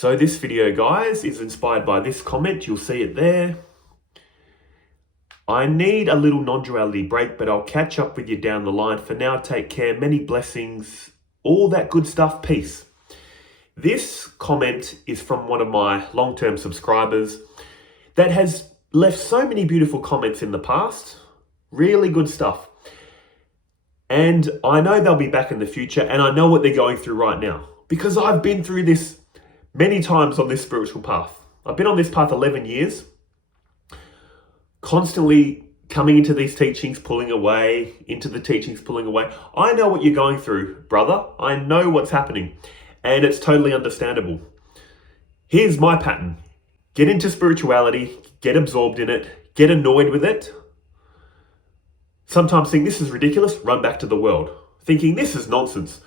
So this video, guys, is inspired by this comment. You'll see it there. I need a little non-duality break, but I'll catch up with you down the line. For now, take care. Many blessings. All that good stuff. Peace. This comment is from one of my long-term subscribers that has left so many beautiful comments in the past. Really good stuff. And I know they'll be back in the future, and I know what they're going through right now because I've been through this many times on this spiritual path. I've been on this path 11 years, constantly coming into these teachings, pulling away, into the teachings, pulling away. I know what you're going through, brother. I know what's happening, and it's totally understandable. Here's my pattern. Get into spirituality, get absorbed in it, get annoyed with it. Sometimes think this is ridiculous, run back to the world. Thinking this is nonsense.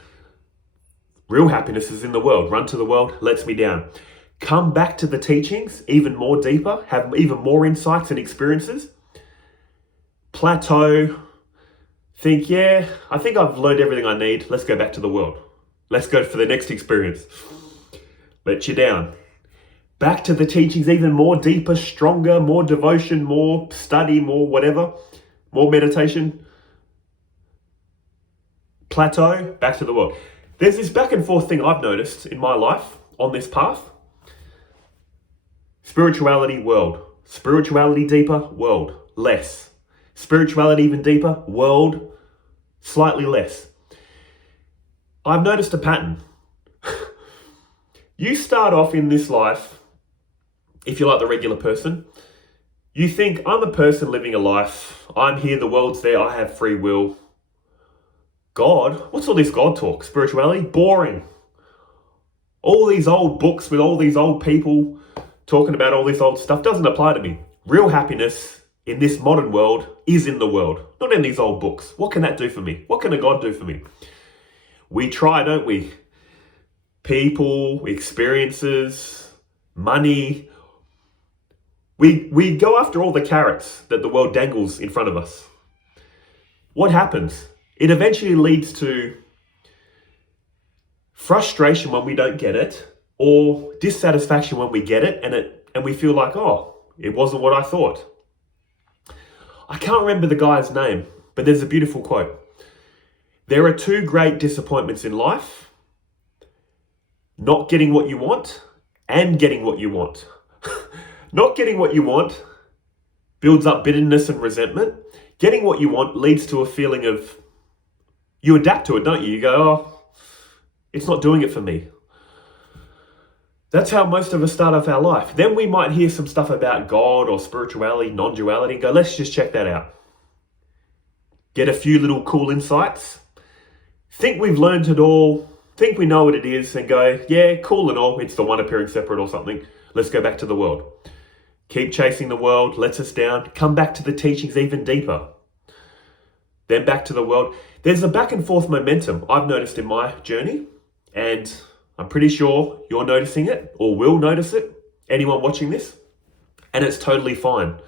Real happiness is in the world. Run to the world, lets me down. Come back to the teachings, even more deeper, have even more insights and experiences. Plateau. Think, yeah, I think I've learned everything I need. Let's go back to the world. Let's go for the next experience. Let you down. Back to the teachings, even more deeper, stronger, more devotion, more study, more whatever, more meditation. Plateau, back to the world. There's this back and forth thing I've noticed in my life on this path. Spirituality, world. Spirituality deeper, world. Less. Spirituality even deeper, world. Slightly less. I've noticed a pattern. You start off in this life, if you're like the regular person, you think, I'm a person living a life. I'm here, the world's there, I have free will. God, what's all this God talk? Spirituality? Boring. All these old books with all these old people talking about all this old stuff doesn't apply to me. Real happiness in this modern world is in the world, not in these old books. What can that do for me? What can a God do for me? We try, don't we? People, experiences, money. We go after all the carrots that the world dangles in front of us. What happens? It eventually leads to frustration when we don't get it, or dissatisfaction when we get it, and we feel like, oh, it wasn't what I thought. I can't remember the guy's name, but there's a beautiful quote. There are two great disappointments in life: not getting what you want and getting what you want. Not getting what you want builds up bitterness and resentment. Getting what you want leads to a feeling of, you adapt to it, don't you? You go, oh, it's not doing it for me. That's how most of us start off our life. Then we might hear some stuff about God or spirituality, non-duality, and go, let's just check that out. Get a few little cool insights. Think we've learned it all. Think we know what it is and go, yeah, cool and all. It's the one appearing separate or something. Let's go back to the world. Keep chasing the world, lets us down. Come back to the teachings even deeper. Then back to the world. There's a back and forth momentum I've noticed in my journey, and I'm pretty sure you're noticing it or will notice it, anyone watching this, and it's totally fine.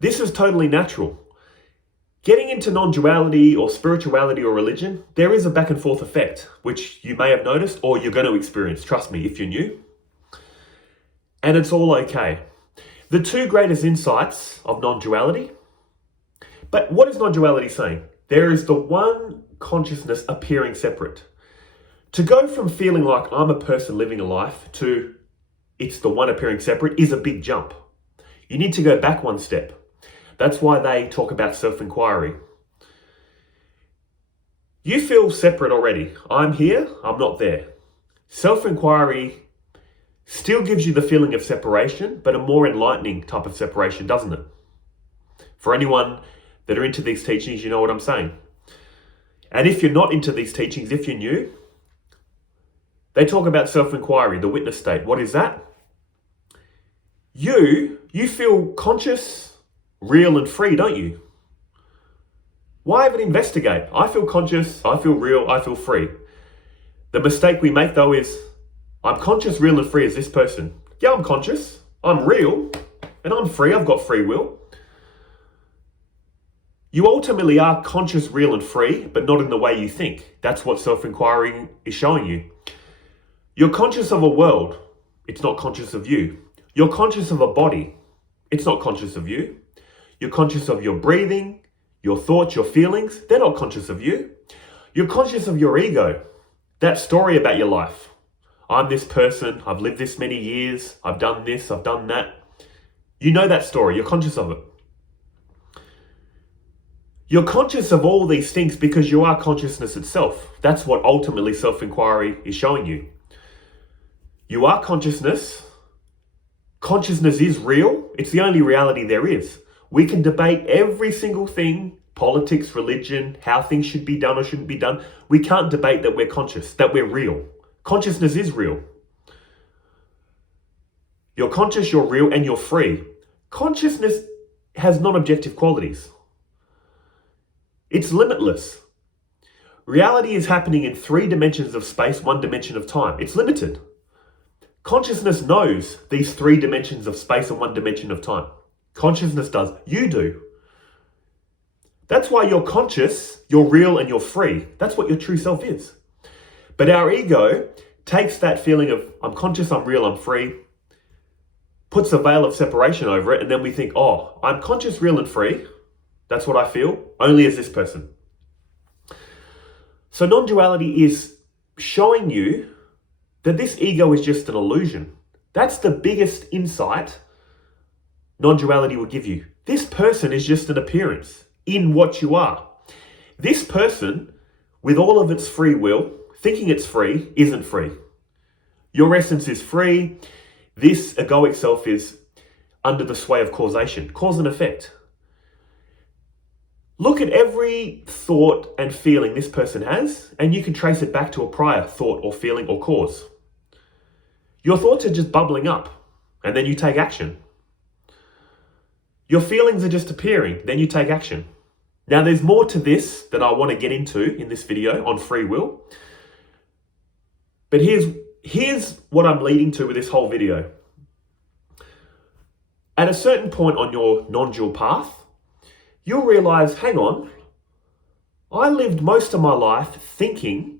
This is totally natural. Getting into non-duality or spirituality or religion, there is a back and forth effect, which you may have noticed or you're going to experience, trust me, if you're new. And it's all okay. The two greatest insights of non-duality. But what is non-duality saying? There is the one consciousness appearing separate. To go from feeling like I'm a person living a life to it's the one appearing separate is a big jump. You need to go back one step. That's why they talk about self-inquiry. You feel separate already. I'm here, I'm not there. Self-inquiry still gives you the feeling of separation, but a more enlightening type of separation, doesn't it? For anyone that are into these teachings, you know what I'm saying. And if you're not into these teachings, if you're new, they talk about self-inquiry, the witness state. What is that? You feel conscious, real and free, don't you? Why even investigate? I feel conscious, I feel real, I feel free. The mistake we make though is, I'm conscious, real and free as this person. Yeah, I'm conscious, I'm real, and I'm free, I've got free will. You ultimately are conscious, real and free, but not in the way you think. That's what self-inquiry is showing you. You're conscious of a world. It's not conscious of you. You're conscious of a body. It's not conscious of you. You're conscious of your breathing, your thoughts, your feelings. They're not conscious of you. You're conscious of your ego. That story about your life. I'm this person. I've lived this many years. I've done this. I've done that. You know that story. You're conscious of it. You're conscious of all these things because you are consciousness itself. That's what ultimately self-inquiry is showing you. You are consciousness. Consciousness is real. It's the only reality there is. We can debate every single thing, politics, religion, how things should be done or shouldn't be done. We can't debate that we're conscious, that we're real. Consciousness is real. You're conscious, you're real, and you're free. Consciousness has non-objective qualities. It's limitless. Reality is happening in 3 dimensions of space, 1 dimension of time. It's limited. Consciousness knows these 3 dimensions of space and 1 dimension of time. Consciousness does. You do. That's why you're conscious, you're real, and you're free. That's what your true self is. But our ego takes that feeling of, I'm conscious, I'm real, I'm free, puts a veil of separation over it, and then we think, oh, I'm conscious, real, and free. That's what I feel, only as this person. So non-duality is showing you that this ego is just an illusion. That's the biggest insight non-duality will give you. This person is just an appearance in what you are. This person, with all of its free will, thinking it's free, isn't free. Your essence is free. This egoic self is under the sway of causation, cause and effect. Look at every thought and feeling this person has, and you can trace it back to a prior thought or feeling or cause. Your thoughts are just bubbling up, and then you take action. Your feelings are just appearing, then you take action. Now, there's more to this that I want to get into in this video on free will. But here's what I'm leading to with this whole video. At a certain point on your non-dual path, you'll realize, hang on, I lived most of my life thinking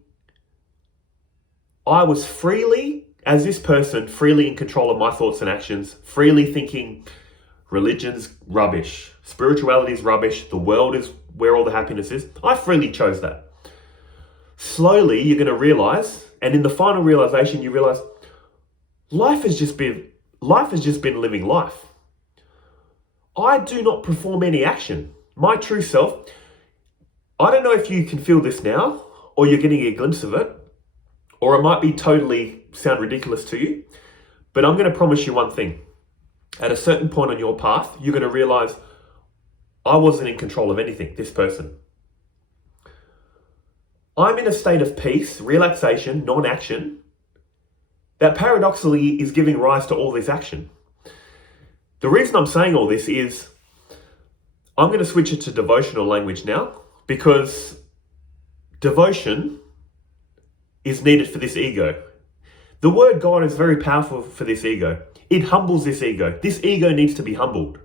I was freely, as this person, freely in control of my thoughts and actions, freely thinking religion's rubbish, spirituality's rubbish, the world is where all the happiness is. I freely chose that. Slowly, you're going to realize, and in the final realization, you realize life has just been living life. I do not perform any action. My true self, I don't know if you can feel this now, or you're getting a glimpse of it, or it might be totally sound ridiculous to you, but I'm going to promise you one thing. At a certain point on your path, you're going to realize I wasn't in control of anything, this person. I'm in a state of peace, relaxation, non-action, that paradoxically is giving rise to all this action. The reason I'm saying all this is, I'm going to switch it to devotional language now, because devotion is needed for this ego. The word God is very powerful for this ego. It humbles this ego. This ego needs to be humbled.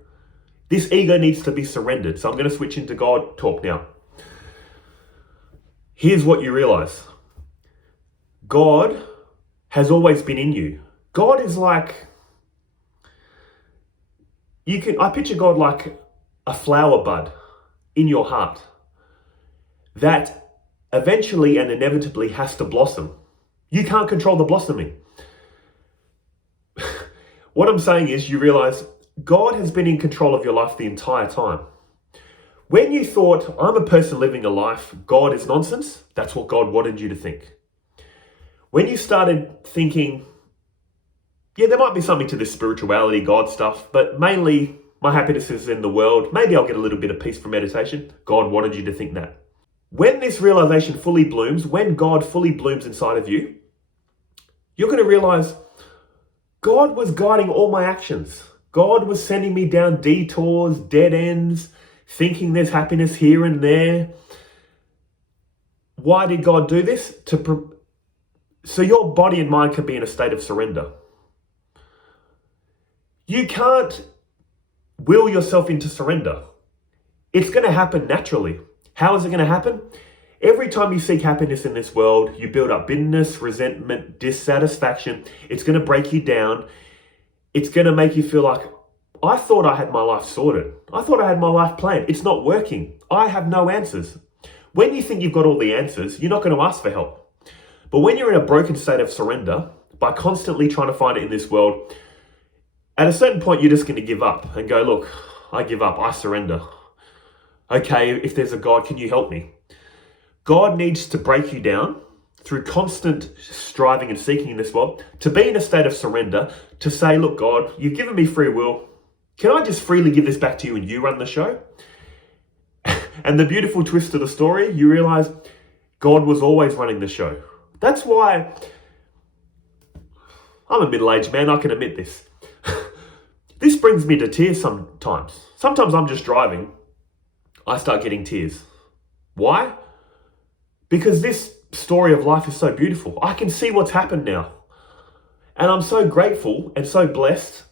This ego needs to be surrendered. So I'm going to switch into God talk now. Here's what you realize. God has always been in you. God is like, I picture God like a flower bud in your heart that eventually and inevitably has to blossom. You can't control the blossoming. What I'm saying is, you realize God has been in control of your life the entire time. When you thought, I'm a person living a life, God is nonsense, that's what God wanted you to think. When you started thinking, yeah, there might be something to this spirituality, God stuff, but mainly my happiness is in the world, maybe I'll get a little bit of peace from meditation, God wanted you to think that. When this realization fully blooms, when God fully blooms inside of you, you're going to realize God was guiding all my actions. God was sending me down detours, dead ends, thinking there's happiness here and there. Why did God do this? So your body and mind can be in a state of surrender. You can't will yourself into surrender. It's going to happen naturally. How is it going to happen? Every time you seek happiness in this world, you build up bitterness, resentment, dissatisfaction. It's going to break you down. It's going to make you feel like, I thought I had my life sorted. I thought I had my life planned. It's not working. I have no answers. When you think you've got all the answers, you're not going to ask for help. But when you're in a broken state of surrender, by constantly trying to find it in this world, at a certain point, you're just going to give up and go, look, I give up. I surrender. Okay, if there's a God, can you help me? God needs to break you down through constant striving and seeking in this world, to be in a state of surrender, to say, look, God, you've given me free will. Can I just freely give this back to you and you run the show? And the beautiful twist of the story, you realize God was always running the show. That's why I'm a middle-aged man, I can admit this. This brings me to tears sometimes. Sometimes I'm just driving, I start getting tears. Why? Because this story of life is so beautiful. I can see what's happened now. And I'm so grateful and so blessed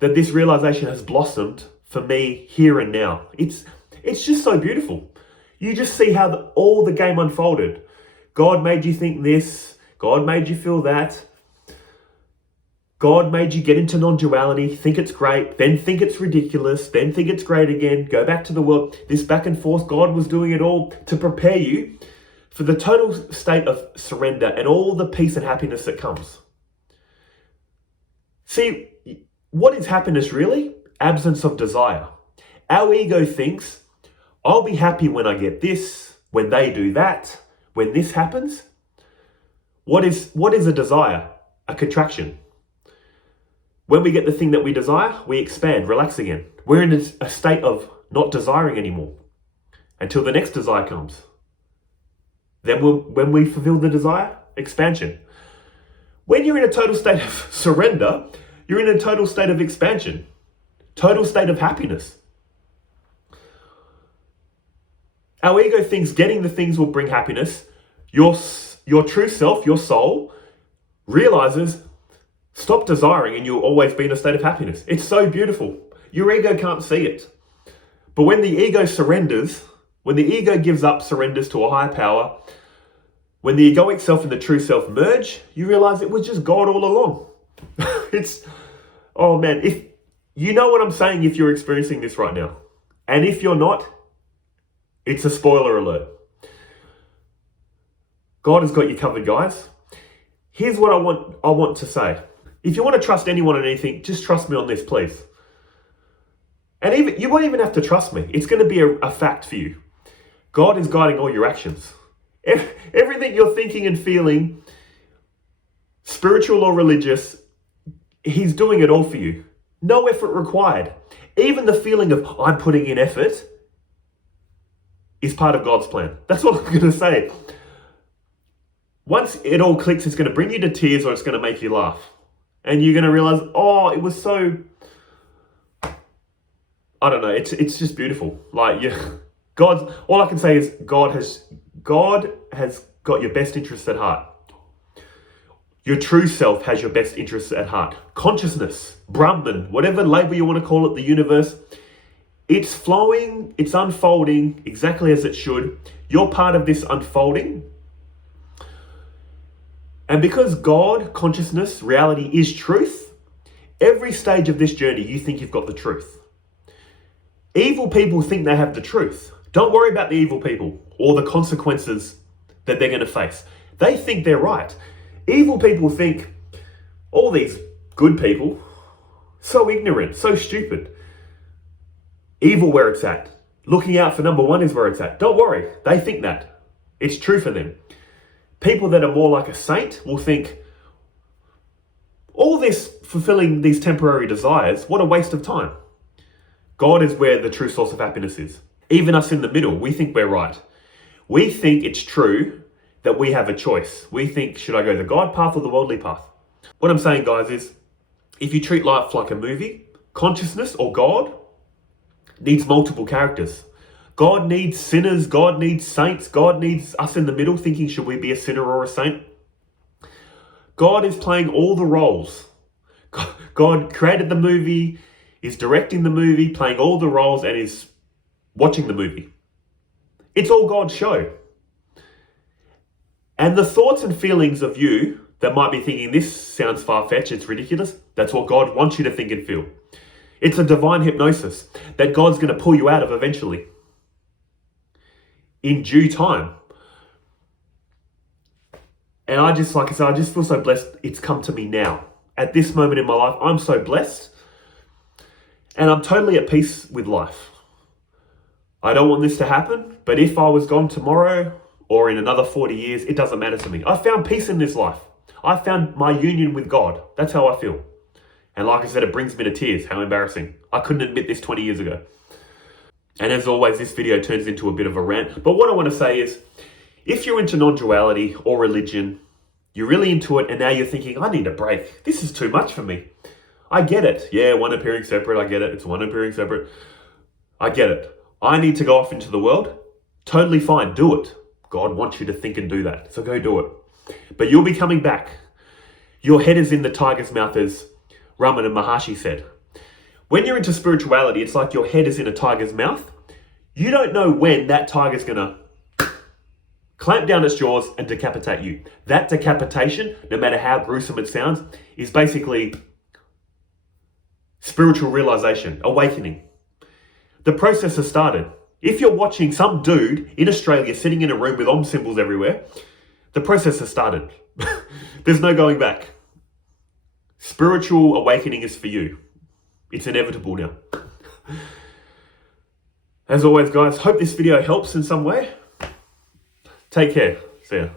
that this realization has blossomed for me here and now. It's just so beautiful. You just see how all the game unfolded. God made you think this. God made you feel that. God made you get into non-duality, think it's great, then think it's ridiculous, then think it's great again, go back to the world. This back and forth, God was doing it all to prepare you for the total state of surrender and all the peace and happiness that comes. See, what is happiness really? Absence of desire. Our ego thinks, I'll be happy when I get this, when they do that, when this happens. What is a desire? A contraction. When we get the thing that we desire, we expand, relax again. We're in a state of not desiring anymore until the next desire comes. Then when we fulfill the desire, expansion. When you're in a total state of surrender, you're in a total state of expansion, total state of happiness. Our ego thinks getting the things will bring happiness. Your true self, your soul, realizes, stop desiring and you'll always be in a state of happiness. It's so beautiful. Your ego can't see it. But when the ego surrenders, when the ego gives up, surrenders to a higher power, when the egoic self and the true self merge, you realize it was just God all along. Oh man, if you know what I'm saying, if you're experiencing this right now, and if you're not, it's a spoiler alert. God has got you covered, guys. Here's what I want to say. If you want to trust anyone and anything, just trust me on this, please. And even you won't even have to trust me. It's going to be a fact for you. God is guiding all your actions. Everything you're thinking and feeling, spiritual or religious, He's doing it all for you. No effort required. Even the feeling of, I'm putting in effort, is part of God's plan. That's what I'm going to say. Once it all clicks, it's going to bring you to tears or it's going to make you laugh. And you're going to realize, oh, it was so, I don't know, it's just beautiful. Like, all I can say is God has got your best interests at heart. Your true self has your best interests at heart. Consciousness, Brahman, whatever label you want to call it, the universe, it's flowing, it's unfolding exactly as it should. You're part of this unfolding. And because God, consciousness, reality is truth, every stage of this journey, you think you've got the truth. Evil people think they have the truth. Don't worry about the evil people or the consequences that they're going to face. They think they're right. Evil people think, all these good people, so ignorant, so stupid. Evil where it's at. Looking out for number one is where it's at. Don't worry, they think that. It's true for them. People that are more like a saint will think, all this fulfilling these temporary desires, what a waste of time. God is where the true source of happiness is. Even us in the middle, we think we're right. We think it's true that we have a choice. We think, should I go the God path or the worldly path? What I'm saying, guys, is if you treat life like a movie, consciousness or God needs multiple characters. God needs sinners, God needs saints, God needs us in the middle thinking, should we be a sinner or a saint? God is playing all the roles. God created the movie, is directing the movie, playing all the roles, and is watching the movie. It's all God's show. And the thoughts and feelings of you that might be thinking, this sounds far-fetched, it's ridiculous, that's what God wants you to think and feel. It's a divine hypnosis that God's going to pull you out of eventually. In due time. And I just feel so blessed it's come to me now. At this moment in my life, I'm so blessed. And I'm totally at peace with life. I don't want this to happen, but if I was gone tomorrow or in another 40 years, it doesn't matter to me. I found peace in this life. I found my union with God. That's how I feel. And like I said, it brings me to tears. How embarrassing. I couldn't admit this 20 years ago. And as always, this video turns into a bit of a rant. But what I want to say is, if you're into non-duality or religion, you're really into it and now you're thinking, I need a break. This is too much for me. I get it. Yeah, one appearing separate. I get it. It's one appearing separate. I get it. I need to go off into the world. Totally fine. Do it. God wants you to think and do that. So go do it. But you'll be coming back. Your head is in the tiger's mouth, as Ramana Maharshi said. When you're into spirituality, it's like your head is in a tiger's mouth. You don't know when that tiger's going to clamp down its jaws and decapitate you. That decapitation, no matter how gruesome it sounds, is basically spiritual realization, awakening. The process has started. If you're watching some dude in Australia sitting in a room with Om symbols everywhere, the process has started. There's no going back. Spiritual awakening is for you. It's inevitable now. As always, guys, hope this video helps in some way. Take care. See ya.